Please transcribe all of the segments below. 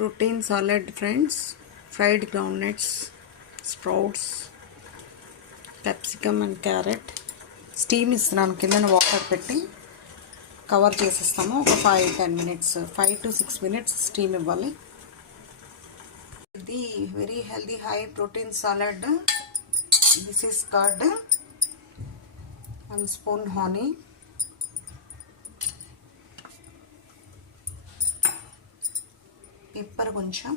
Protein salad friends, fried groundnuts, sprouts, capsicum and carrot. Steam ఇస్తున్నాను, కిందన వాటర్ పెట్టి కవర్ చేసేస్తాము. ఒక 5-10 మినిట్స్, 5 to 6 మినిట్స్ స్టీమ్ ఇవ్వాలి. ఇది very healthy high protein salad. This is curd, 1 spoon honey, pepper కొంచెం,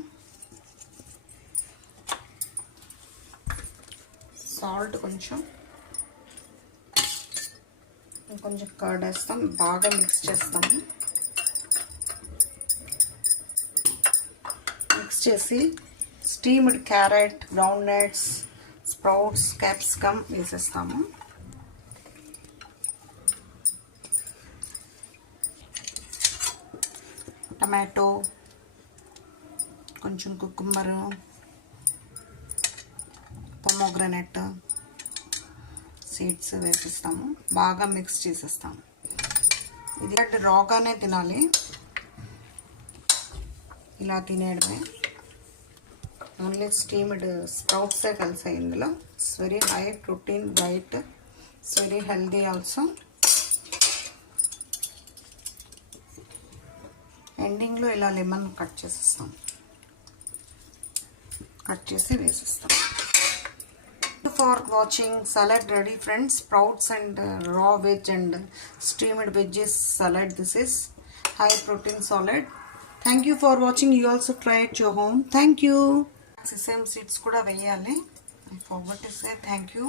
సాల్ట్ కొంచెం, కొంచెం కర్డ్ వేస్తాం. బాగా మిక్స్ చేస్తాము. మిక్స్ చేసి steamed carrot, ground nuts, sprouts, capsicum వేసేస్తాము. టమాటో, కొంచెం కుకుంబరు, పొమోగ్రనెట్ సీడ్స్ వేసిస్తాము. బాగా మిక్స్ చేసేస్తాము. ఇది రాగానే తినాలి, ఇలా తినేయడమే. ఓన్లీ స్టీమ్డ్ స్ప్రౌట్సే కలిసాయి ఇందులో. It's very high protein diet, it's very healthy also. ఎండింగ్లో ఇలా లెమన్ కట్ చేసేస్తాం, కట్ చేసి వేసేస్తాం. For watching salad ready friends, sprouts and raw veg and steamed veggies salad. This is high protein salad. Thank you for watching. You also try at your home. Thank you. Sesame seeds kuda veyali. I forgot to say thank you.